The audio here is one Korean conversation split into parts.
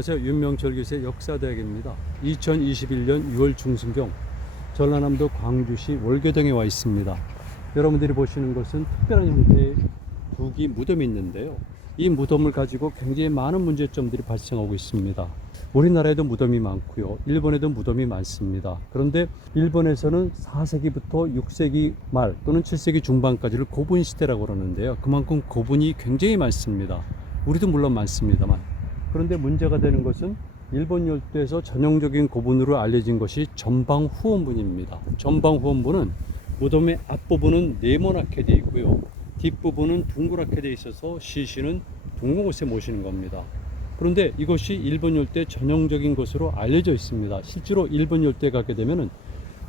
안녕하세요. 윤명철 교수의 역사대학입니다. 2021년 6월 중순경 전라남도 광주시 월교동에 와 있습니다. 여러분들이 보시는 것은 특별한 형태의 두기 무덤이 있는데요. 이 무덤을 가지고 굉장히 많은 문제점들이 발생하고 있습니다. 우리나라에도 무덤이 많고요. 일본에도 무덤이 많습니다. 그런데 일본에서는 4세기부터 6세기 말 또는 7세기 중반까지를 고분 시대라고 그러는데요. 그만큼 고분이 굉장히 많습니다. 우리도 물론 많습니다만. 그런데 문제가 되는 것은 일본 열도에서 전형적인 고분으로 알려진 것이 전방 후원분입니다. 전방 후원분은 무덤의 앞부분은 네모나게 되어 있고요. 뒷부분은 둥그랗게 되어 있어서 시신은 둥근 곳에 모시는 겁니다. 그런데 이것이 일본 열대 전형적인 것으로 알려져 있습니다. 실제로 일본 열대에 가게 되면은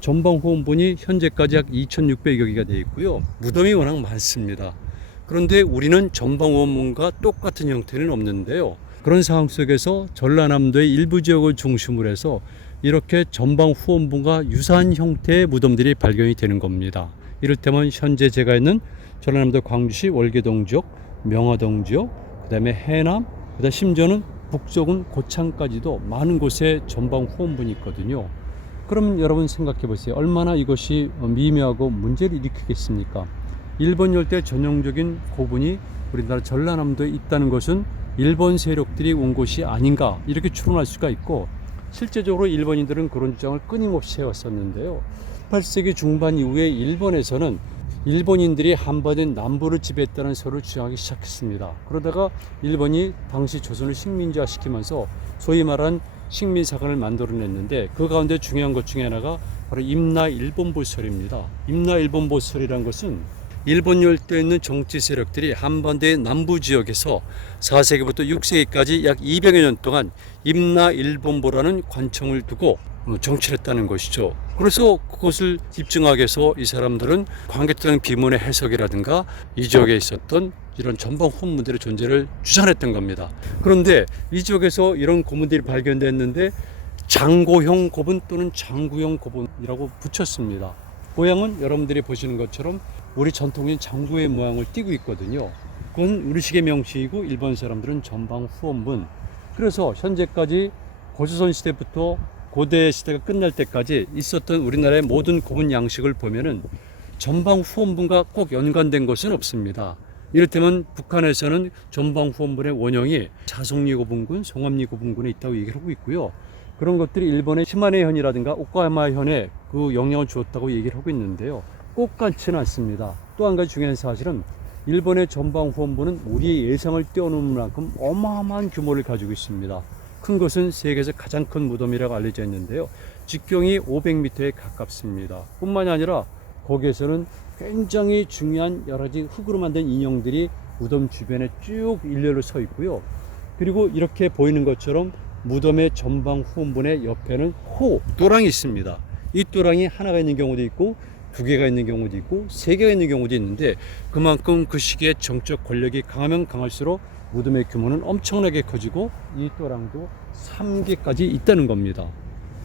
전방 후원분이 현재까지 약 2,600여 개가 되어 있고요. 무덤이 워낙 많습니다. 그런데 우리는 전방 후원분과 똑같은 형태는 없는데요. 그런 상황 속에서 전라남도의 일부 지역을 중심으로 해서 이렇게 전방 후원분과 유사한 형태의 무덤들이 발견이 되는 겁니다. 이를테면 현재 제가 있는 전라남도 광주시 월계동 지역, 명화동 지역, 그 다음에 해남, 그 다음 심지어는 북쪽은 고창까지도 많은 곳에 전방 후원분이 있거든요. 그럼 여러분 생각해 보세요. 얼마나 이것이 미묘하고 문제를 일으키겠습니까? 일본 열대 전형적인 고분이 우리나라 전라남도에 있다는 것은 일본 세력들이 온 곳이 아닌가 이렇게 추론할 수가 있고, 실제적으로 일본인들은 그런 주장을 끊임없이 해왔었는데요. 18세기 중반 이후에 일본에서는 일본인들이 한반도의 남부를 지배했다는 설을 주장하기 시작했습니다. 그러다가 일본이 당시 조선을 식민지화시키면서 소위 말한 식민사관을 만들어냈는데, 그 가운데 중요한 것 중에 하나가 바로 임나일본보설입니다. 임나일본보설이란 것은 일본 열도에 있는 정치 세력들이 한반도의 남부 지역에서 4세기부터 6세기까지 약 200여 년 동안 임나일본보라는 관청을 두고 정치를 했다는 것이죠. 그래서 그것을 입증하기 위해서 이 사람들은 광개토당 비문의 해석이라든가 이 지역에 있었던 이런 전방 후문들의 존재를 주장했던 겁니다. 그런데 이 지역에서 이런 고문들이 발견됐는데 장고형 고분 또는 장구형 고분이라고 붙였습니다. 모양은 여러분들이 보시는 것처럼 우리 전통적인 장구의 모양을 띠고 있거든요. 그건 우리식의 명칭이고 일본 사람들은 전방 후원분. 그래서 현재까지 고조선 시대부터 고대 시대가 끝날 때까지 있었던 우리나라의 모든 고분 양식을 보면은 전방 후원분과 꼭 연관된 것은 없습니다. 이를테면 북한에서는 전방 후원분의 원형이 자송리 고분군, 송암리 고분군에 있다고 얘기를 하고 있고요. 그런 것들이 일본의 시마네 현이라든가 오카야마 현에 그 영향을 주었다고 얘기를 하고 있는데요. 꼭 같지는 않습니다. 또 한 가지 중요한 사실은 일본의 전방 후원분은 우리의 예상을 뛰어넘는 만큼 어마어마한 규모를 가지고 있습니다. 큰 것은 세계에서 가장 큰 무덤이라고 알려져 있는데요. 직경이 500m에 가깝습니다. 뿐만이 아니라 거기에서는 굉장히 중요한 여러 가지 흙으로 만든 인형들이 무덤 주변에 쭉 일렬로 서 있고요. 그리고 이렇게 보이는 것처럼 무덤의 전방 후원분의 옆에는 또랑이 있습니다. 이 또랑이 하나가 있는 경우도 있고 2개가 있는 경우도 있고 3개가 있는 경우도 있는데, 그만큼 그 시기에 정적 권력이 강하면 강할수록 무덤의 규모는 엄청나게 커지고 이 또랑도 3개까지 있다는 겁니다.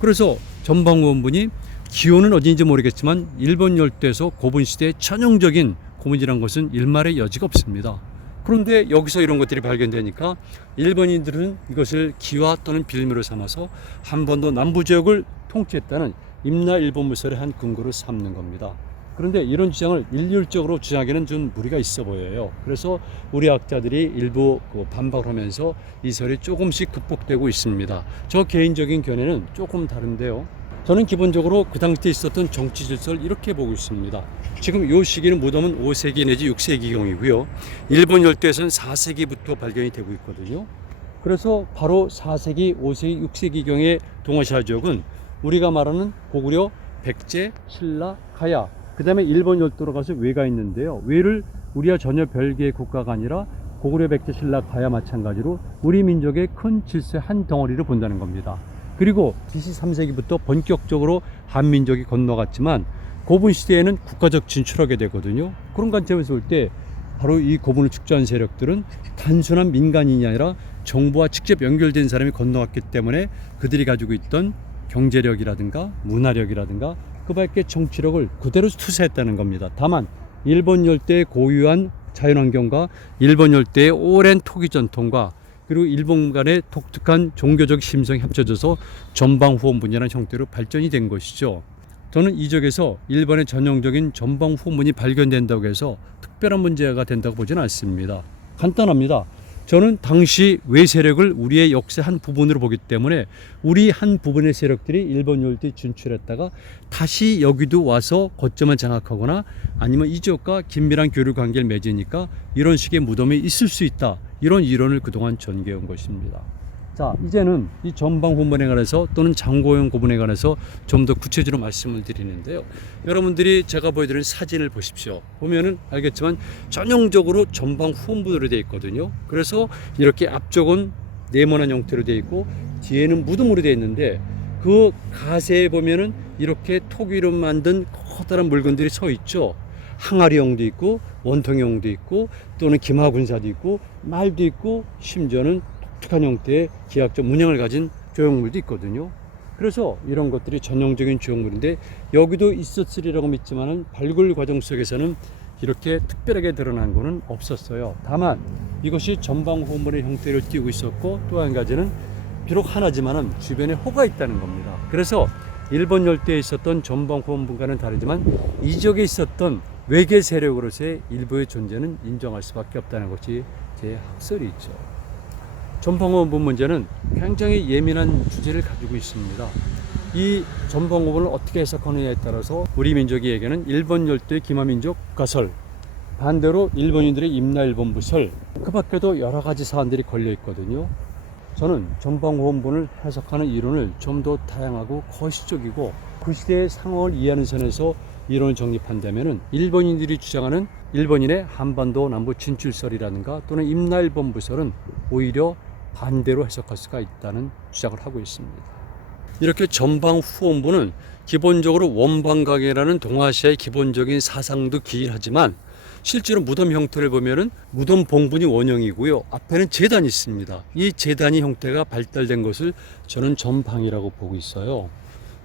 그래서 전방 후원분이 기원은 어디인지 모르겠지만 일본 열도에서 고분 시대의 전형적인 고분이란 것은 일말의 여지가 없습니다. 그런데 여기서 이런 것들이 발견되니까 일본인들은 이것을 기화 또는 빌미로 삼아서 한반도 남부 지역을 통치했다는 임나일본보설의 한 근거로 삼는 겁니다. 그런데 이런 주장을 일률적으로 주장하기는 좀 무리가 있어 보여요. 그래서 우리 학자들이 일부 반박을 하면서 이 설이 조금씩 극복되고 있습니다. 저 개인적인 견해는 조금 다른데요. 저는 기본적으로 그 당시에 있었던 정치 질서를 이렇게 보고 있습니다. 지금 이 시기는 무덤은 5세기 내지 6세기경이고요. 일본 열도에서는 4세기부터 발견이 되고 있거든요. 그래서 바로 4세기, 5세기, 6세기경의 동아시아 지역은 우리가 말하는 고구려, 백제, 신라, 가야, 그 다음에 일본 열도로 가서 외가 있는데요. 외를 우리와 전혀 별개의 국가가 아니라 고구려, 백제, 신라, 가야 마찬가지로 우리 민족의 큰 질서의 한 덩어리를 본다는 겁니다. 그리고 BC 3세기부터 본격적으로 한민족이 건너갔지만 고분 시대에는 국가적 진출하게 되거든요. 그런 관점에서 볼 때 바로 이 고분을 축조한 세력들은 단순한 민간인이 아니라 정부와 직접 연결된 사람이 건너갔기 때문에 그들이 가지고 있던 경제력이라든가 문화력이라든가 그 밖의 정치력을 그대로 투사했다는 겁니다. 다만 일본 열대의 고유한 자연환경과 일본 열대의 오랜 토기 전통과 그리고 일본 간의 독특한 종교적 심성이 합쳐져서 전방후원문이라는 형태로 발전이 된 것이죠. 저는 이 지역에서 일본의 전형적인 전방후원문이 발견된다고 해서 특별한 문제가 된다고 보지는 않습니다. 간단합니다. 저는 당시 외세력을 우리의 역사 한 부분으로 보기 때문에 우리 한 부분의 세력들이 일본 열도에 진출했다가 다시 여기도 와서 거점을 장악하거나 아니면 이 지역과 긴밀한 교류 관계를 맺으니까 이런 식의 무덤이 있을 수 있다. 이런 이론을 그동안 전개한 것입니다. 자, 이제는 이 전방 후문에 관해서 또는 장고영 고문에 관해서 좀 더 구체적으로 말씀을 드리는데요. 여러분들이 제가 보여드리는 사진을 보십시오. 보면은 알겠지만 전형적으로 전방 후문으로 되어 있거든요. 그래서 이렇게 앞쪽은 네모난 형태로 되어 있고 뒤에는 무덤으로 되어 있는데 그 가세에 보면은 이렇게 토 위로 만든 커다란 물건들이 서 있죠. 항아리용도 있고 원통용도 있고 또는 기마군사도 있고 말도 있고 심지어는 독특한 형태의 기하학적 문양을 가진 조형물도 있거든요. 그래서 이런 것들이 전형적인 조형물인데 여기도 있었으리라고 믿지만은 발굴 과정 속에서는 이렇게 특별하게 드러난 것은 없었어요. 다만 이것이 전방 후문의 형태를 띠고 있었고 또 한 가지는 비록 하나지만은 주변에 호가 있다는 겁니다. 그래서 일본 열대에 있었던 전방 후문과는 다르지만 이 지역에 있었던 외계 세력으로서의 일부의 존재는 인정할 수밖에 없다는 것이 제 학설이 있죠. 전방호흡 문제는 굉장히 예민한 주제를 가지고 있습니다. 이 전방호흡을 어떻게 해석하느냐에 따라서 우리 민족에게는 일본 열도의 기마민족 가설, 반대로 일본인들의 임나일본부설, 그 밖에도 여러 가지 사안들이 걸려 있거든요. 저는 전방호흡문을 해석하는 이론을 좀 더 다양하고 거시적이고 그 시대의 상황을 이해하는 선에서 이론을 정립한다면은 일본인들이 주장하는 일본인의 한반도 남부 진출설이라든가 또는 임나일본부설은 오히려 반대로 해석할 수가 있다는 주장을 하고 있습니다. 이렇게 전방 후원부는 기본적으로 원방각이라는 동아시아의 기본적인 사상도 기인하지만 실제로 무덤 형태를 보면은 무덤 봉분이 원형이고요. 앞에는 제단이 있습니다. 이 제단이 형태가 발달된 것을 저는 전방이라고 보고 있어요.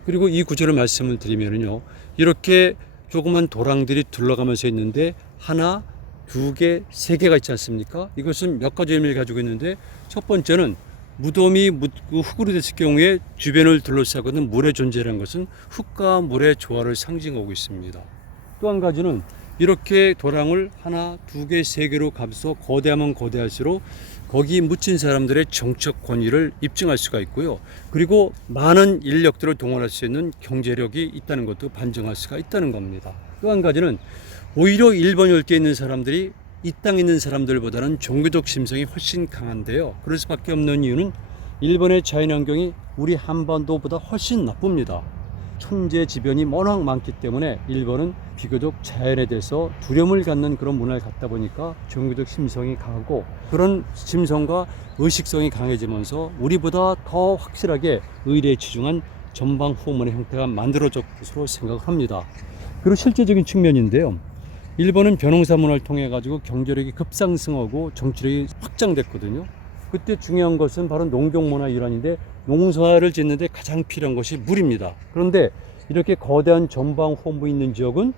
그리고 이 구조를 말씀을 드리면요. 이렇게 조그만 도랑들이 둘러가면서 있는데 하나, 두 개, 세 개가 있지 않습니까? 이것은 몇 가지 의미를 가지고 있는데 첫 번째는 무덤이 흙으로 됐을 경우에 주변을 둘러싸고 있는 물의 존재라는 것은 흙과 물의 조화를 상징하고 있습니다. 또 한 가지는 이렇게 도랑을 하나, 두 개, 세 개로 감싸 거대하면 거대할수록 거기 묻힌 사람들의 정책 권위를 입증할 수가 있고요. 그리고 많은 인력들을 동원할 수 있는 경제력이 있다는 것도 반증할 수가 있다는 겁니다. 또 한 가지는 오히려 일본 열도에 있는 사람들이 이 땅에 있는 사람들보다는 종교적 심성이 훨씬 강한데요. 그럴 수밖에 없는 이유는 일본의 자연환경이 우리 한반도보다 훨씬 나쁩니다. 천재지변이 워낙 많기 때문에 일본은 비교적 자연에 대해서 두려움을 갖는 그런 문화를 갖다 보니까 종교적 심성이 강하고 그런 심성과 의식성이 강해지면서 우리보다 더 확실하게 의례에 치중한 전방 후문의 형태가 만들어졌을 것으로 생각을 합니다. 그리고 실제적인 측면인데요. 일본은 벼농사 문화를 통해 가지고 경제력이 급상승하고 정치력이 확장됐거든요. 그때 중요한 것은 바로 농경 문화 일환인데 농사를 짓는데 가장 필요한 것이 물입니다. 그런데 이렇게 거대한 전방 후문이 있는 지역은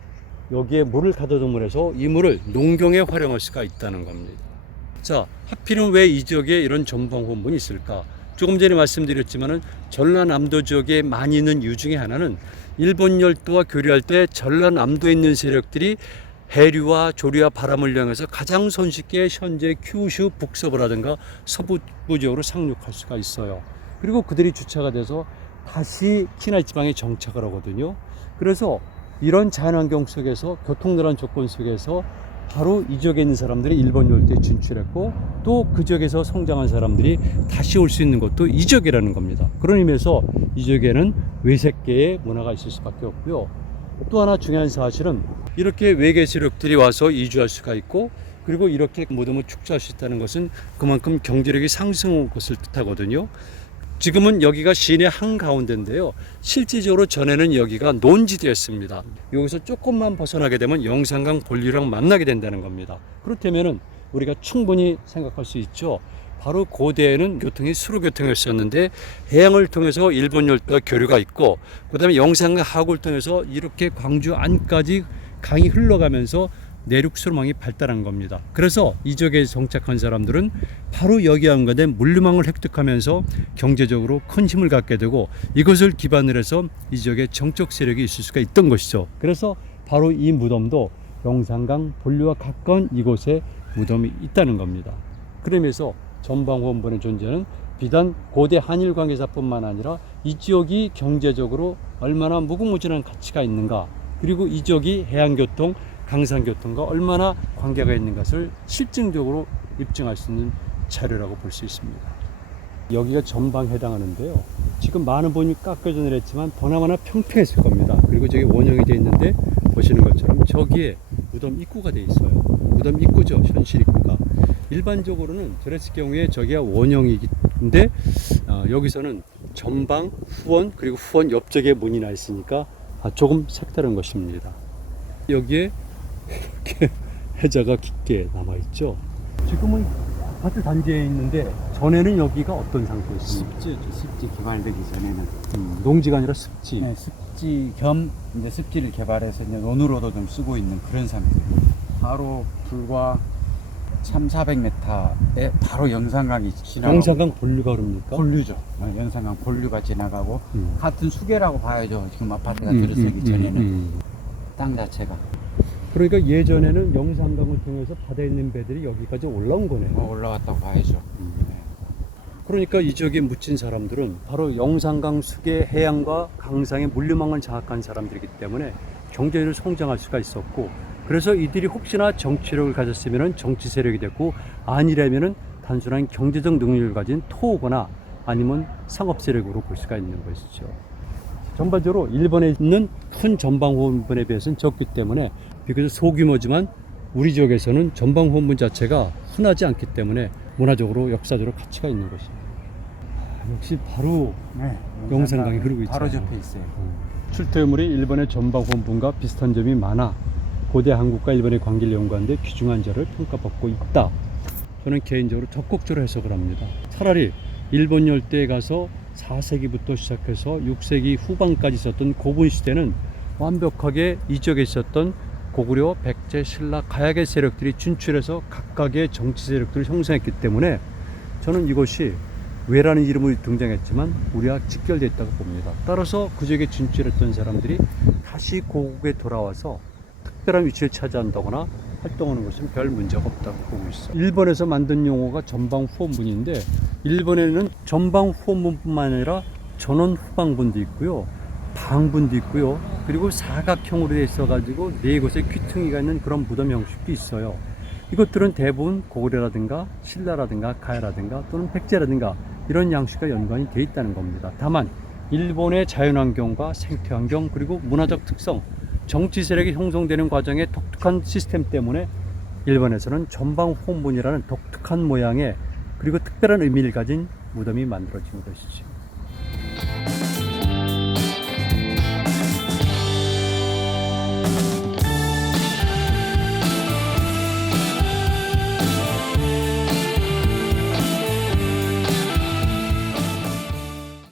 여기에 물을 가둬둠을 해서 이 물을 농경에 활용할 수가 있다는 겁니다. 자, 하필은 왜 이 지역에 이런 전방 후문이 있을까? 조금 전에 말씀드렸지만은 전라남도 지역에 많이 있는 이유 중에 하나는 일본 열도와 교류할 때 전라남도에 있는 세력들이 해류와 조류와 바람을 이용해서 가장 손쉽게 현재 큐슈 북서부라든가 서부 지역으로 상륙할 수가 있어요. 그리고 그들이 주차가 돼서 다시 키나이 지방에 정착을 하거든요. 그래서 이런 자연환경 속에서 교통노란 조건 속에서 바로 이 지역에 있는 사람들이 일본 열도에 진출했고 또 그 지역에서 성장한 사람들이 다시 올 수 있는 것도 이 지역이라는 겁니다. 그런 의미에서 이 지역에는 외색계의 문화가 있을 수밖에 없고요. 또 하나 중요한 사실은 이렇게 외계 세력들이 와서 이주할 수가 있고 그리고 이렇게 무덤을 축소할 수 있다는 것은 그만큼 경제력이 상승한 것을 뜻하거든요. 지금은 여기가 시내 한가운데인데요. 실질적으로 전에는 여기가 논지대였습니다. 여기서 조금만 벗어나게 되면 영산강 본류랑 만나게 된다는 겁니다. 그렇다면 우리가 충분히 생각할 수 있죠. 바로 고대에는 교통이 수로교통이었었는데 해양을 통해서 일본 열도와 교류가 있고 그 다음에 영산강 하구를 통해서 이렇게 광주 안까지 강이 흘러가면서 내륙 수로망이 발달한 겁니다. 그래서 이 지역에 정착한 사람들은 바로 여기와 연관된 물류망을 획득하면서 경제적으로 큰 힘을 갖게 되고 이것을 기반으로 해서 이 지역에 정적 세력이 있을 수가 있던 것이죠. 그래서 바로 이 무덤도 영산강 본류와 가까운 이곳에 무덤이 있다는 겁니다. 그러면서 전방호원본의 존재는 비단 고대 한일 관계사뿐만 아니라 이 지역이 경제적으로 얼마나 무궁무진한 가치가 있는가, 그리고 이 지역이 해양교통, 강산교통과 얼마나 관계가 있는 것을 실증적으로 입증할 수 있는 자료라고 볼 수 있습니다. 여기가 전방에 해당하는데요. 지금 많은 부분이 깎여져 내렸지만 보나마나 평평했을 겁니다. 그리고 저기 원형이 되어 있는데 보시는 것처럼 저기에 무덤 입구가 되어 있어요. 무덤 입구죠. 현실 입구가. 일반적으로는 저랬을 경우에 저기가 원형이긴데 여기서는 전방, 후원, 그리고 후원 옆쪽에 문이 나 있으니까 조금 색다른 것입니다. 여기에 이렇게 해자가 깊게 남아있죠. 지금은 아파트 단지에 있는데 전에는 여기가 어떤 상태였습니까? 습지 개발되기 전에는 농지가 아니라 습지. 네, 습지 겸 이제 습지를 개발해서 이제 논으로도 좀 쓰고 있는 그런 상태. 바로 불과 3,400m에 바로 영산강이 지나가고. 영산강 본류가 흐릅니까? 본류죠. 영산강 본류가 지나가고 같은 수계라고 봐야죠. 지금 아파트가 들어서기 전에는 땅 자체가. 그러니까 예전에는 영산강을 통해서 바다에 있는 배들이 여기까지 올라온 거네요. 올라왔다고 봐야죠. 그러니까 이 지역에 묻힌 사람들은 바로 영산강 수계 해양과 강상의 물류망을 장악한 사람들이기 때문에 경제를 성장할 수가 있었고, 그래서 이들이 혹시나 정치력을 가졌으면 정치 세력이 됐고, 아니라면 단순한 경제적 능력을 가진 토호거나 아니면 상업 세력으로 볼 수가 있는 것이죠. 전반적으로 일본에 있는 큰 전방호원본에 비해서는 적기 때문에 비교적 소규모지만 우리 지역에서는 전방호원본 자체가 흔하지 않기 때문에 문화적으로 역사적으로 가치가 있는 것입니다. 역시 바로 영산강이 흐르고 있죠. 바로 옆에 있어요. 출토유물이 일본의 전방호원본과 비슷한 점이 많아 고대 한국과 일본의 관계를 연구하는데 귀중한 자를 평가받고 있다. 저는 개인적으로 적극적으로 해석을 합니다. 차라리 일본 열대에 가서 4세기부터 시작해서 6세기 후반까지 있었던 고분 시대는 완벽하게 이 지역에 있었던 고구려, 백제, 신라, 가야계 세력들이 진출해서 각각의 정치 세력들을 형성했기 때문에 저는 이것이 왜라는 이름으로 등장했지만 우리와 직결되어 있다고 봅니다. 따라서 그 지역에 진출했던 사람들이 다시 고국에 돌아와서 특별한 위치를 차지한다거나 활동하는 것은 별 문제가 없다고 보고 있어요. 일본에서 만든 용어가 전방 후원분인데 일본에는 전방 후원분뿐만 아니라 전원 후방분도 있고요, 방분도 있고요, 그리고 사각형으로 되어 있어 가지고 네 곳에 귀퉁이가 있는 그런 무덤 형식도 있어요. 이것들은 대부분 고구려라든가 신라라든가 가야라든가 또는 백제라든가 이런 양식과 연관이 되어 있다는 겁니다. 다만 일본의 자연환경과 생태환경 그리고 문화적 특성, 정치 세력이 형성되는 과정의 독특한 시스템 때문에 일본에서는 전방 후원분이라는 독특한 모양의 그리고 특별한 의미를 가진 무덤이 만들어진 것이죠.